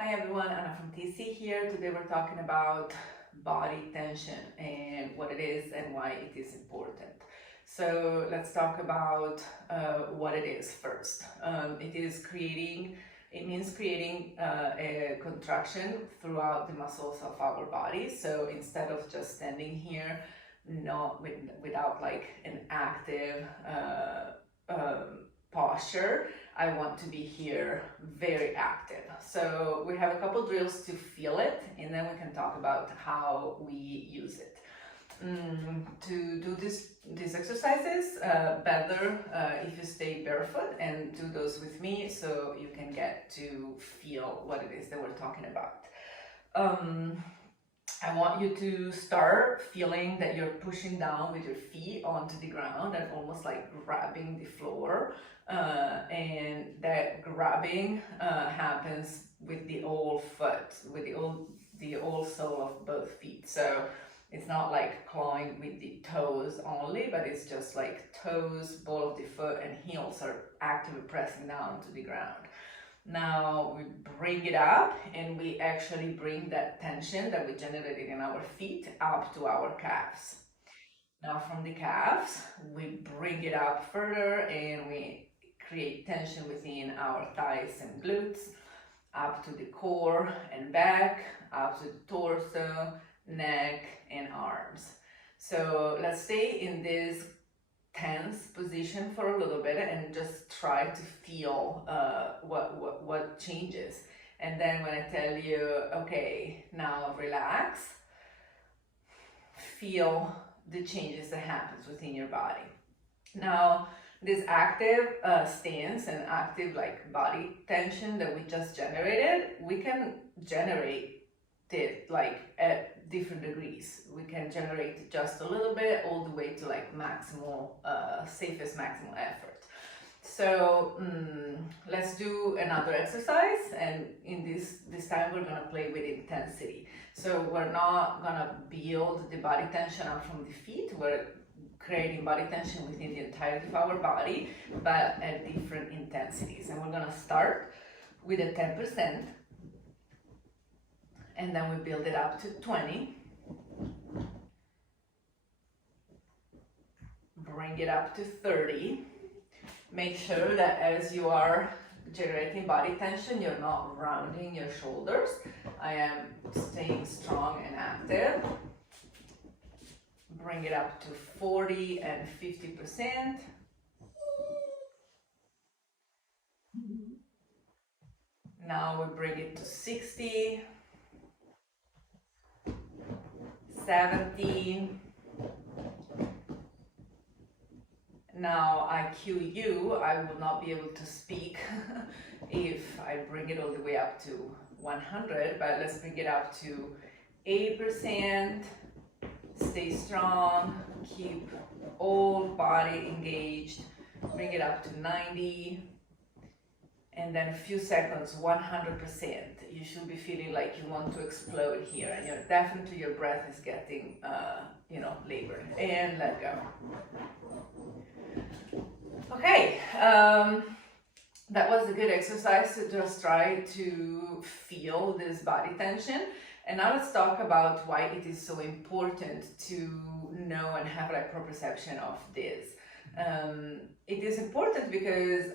Hi everyone, Anna from TC here. Today we're talking about body tension and what it is and why it is important. So let's talk about what it is first. It means creating a contraction throughout the muscles of our body. So instead of just standing here, without like an active posture, I want to be here very active. So we have a couple drills to feel it, and then we can talk about how we use it. To do these exercises, better if you stay barefoot and do those with me so you can get to feel what it is that we're talking about. I want you to start feeling that you're pushing down with your feet onto the ground and almost like grabbing the floor. And that grabbing happens with the whole foot, with the whole sole of both feet. So it's not like clawing with the toes only, but it's just like toes, ball of the foot, and heels are actively pressing down to the ground. Now we bring it up and we actually bring that tension that we generated in our feet up to our calves. Now from the calves, we bring it up further and we create tension within our thighs and glutes, up to the core and back, up to the torso, neck, and arms. So let's stay in this tense position for a little bit and just try to feel what changes. And then when I tell you, okay, now relax, feel the changes that happens within your body. Now, this active stance and active like body tension that we just generated, we can generate it like at different degrees. We can generate it just a little bit all the way to like maximal, safest maximal effort. So let's do another exercise, and in this time we're gonna play with intensity. So we're not gonna build the body tension up from the feet, we're creating body tension within the entirety of our body, but at different intensities. And we're gonna start with a 10%, and then we build it up to 20. Bring it up to 30. Make sure that as you are generating body tension, you're not rounding your shoulders. I am staying strong and active. Bring it up to 40 and 50%. Now we bring it to 60, 70. Now I cue you, I will not be able to speak if I bring it all the way up to 100, but let's bring it up to 80%. Stay strong, keep all body engaged. Bring it up to 90, and then a few seconds, 100%. You should be feeling like you want to explode here, and you're definitely, your breath is getting, labored. And let go. Okay, that was a good exercise to just try to feel this body tension. And now let's talk about why it is so important to know and have like proprioception of this. It is important because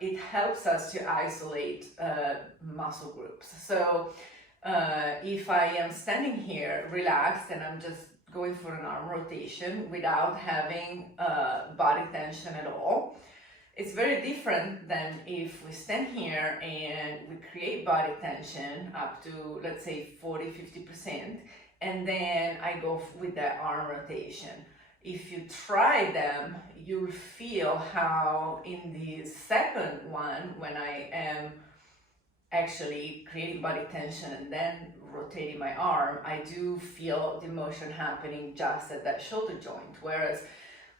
it helps us to isolate muscle groups. So if I am standing here relaxed and I'm just going for an arm rotation without having body tension at all, it's very different than if we stand here and we create body tension up to, let's say, 40-50%, and then I go with that arm rotation. If you try them, you'll feel how in the second one, when I am actually creating body tension and then rotating my arm, I do feel the motion happening just at that shoulder joint. Whereas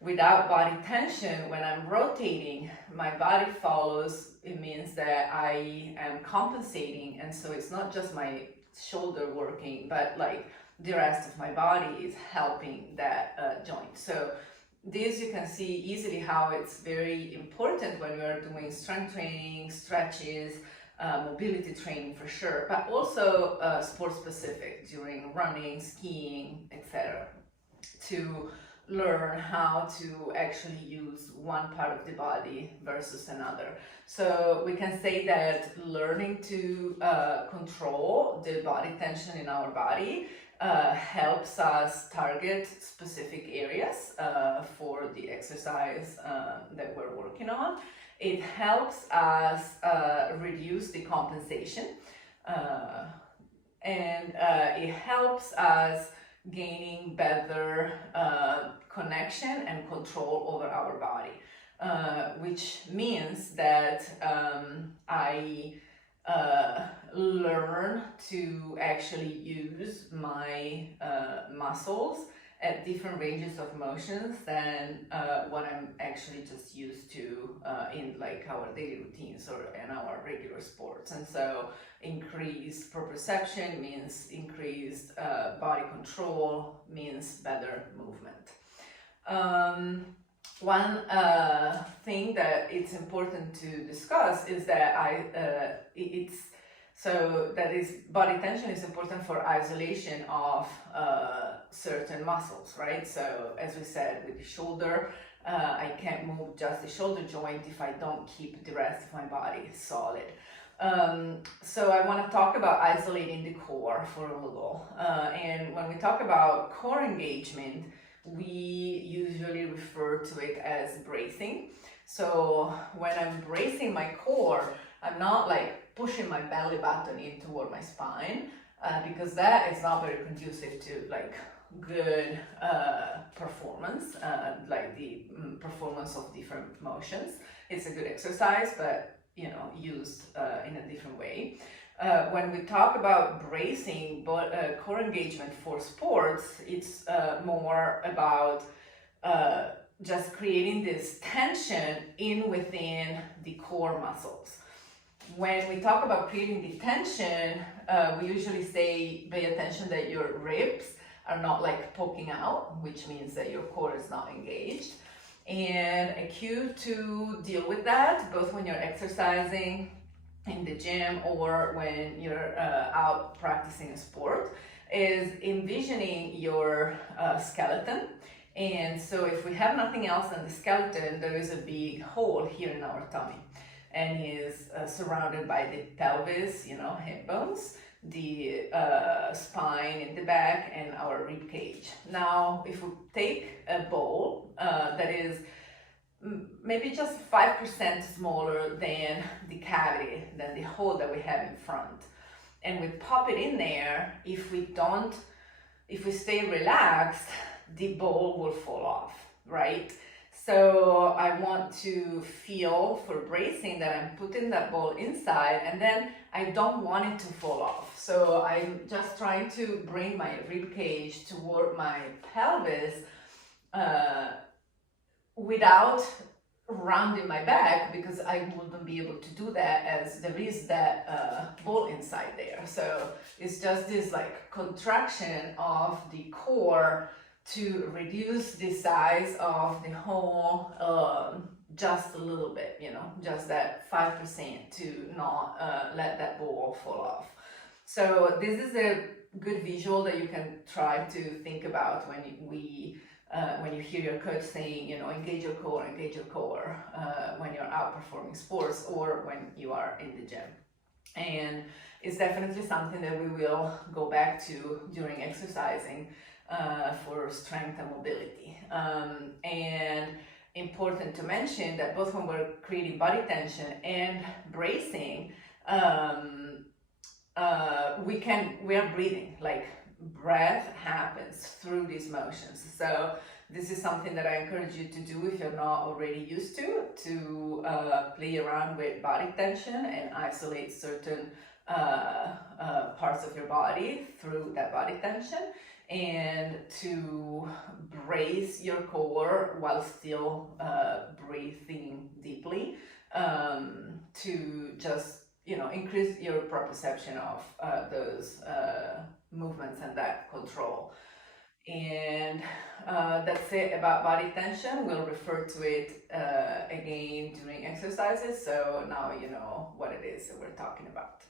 without body tension, when I'm rotating, my body follows. It means that I am compensating, and so it's not just my shoulder working, but like the rest of my body is helping that joint. So this, you can see easily how it's very important when we are doing strength training, stretches, mobility training for sure, but also sport specific during running, skiing, etc. to learn how to actually use one part of the body versus another. So we can say that learning to control the body tension in our body helps us target specific areas for the exercise that we're working on. It helps us reduce the compensation, and it helps us gaining better connection and control over our body, which means that I learn to actually use my muscles at different ranges of motions than what I'm actually just used to in like our daily routines or in our regular sports. And so increased proprioception means increased body control, means better movement. One thing that it's important to discuss is that body tension is important for isolation of certain muscles, right? So as we said, with the shoulder, I can't move just the shoulder joint if I don't keep the rest of my body solid. So I want to talk about isolating the core for a little. And when we talk about core engagement, we usually refer to it as bracing. So when I'm bracing my core, I'm not like pushing my belly button in toward my spine, because that is not very conducive to like good performance, like the performance of different motions. It's a good exercise, but used in a different way. When we talk about bracing, but core engagement for sports, it's more about just creating this tension within the core muscles. When we talk about creating the tension, we usually say pay attention that your ribs are not like poking out, which means that your core is not engaged. And a cue to deal with that, both when you're exercising in the gym or when you're out practicing a sport, is envisioning your skeleton. And so if we have nothing else than the skeleton, there is a big hole here in our tummy, and is surrounded by the pelvis, hip bones, the spine in the back, and our rib cage. Now, if we take a ball that is maybe just 5% smaller than the cavity, than the hole that we have in front, and we pop it in there, if we stay relaxed, the ball will fall off, right? So I want to feel for bracing that I'm putting that ball inside, and then I don't want it to fall off. So I'm just trying to bring my rib cage toward my pelvis without rounding my back, because I wouldn't be able to do that as there is that ball inside there. So it's just this like contraction of the core to reduce the size of the hole just a little bit, just that 5% to not let that ball fall off. So this is a good visual that you can try to think about when you hear your coach saying, engage your core, when you're out performing sports or when you are in the gym. And it's definitely something that we will go back to during exercising for strength and mobility. And important to mention that both when we're creating body tension and bracing, we are breathing, like breath happens through these motions. So this is something that I encourage you to do if you're not already used to play around with body tension and isolate certain parts of your body through that body tension, and to brace your core while still breathing deeply, to just increase your proprioception of those movements and that control. And that's it about body tension. We'll refer to it again during exercises, so now you know what it is that we're talking about.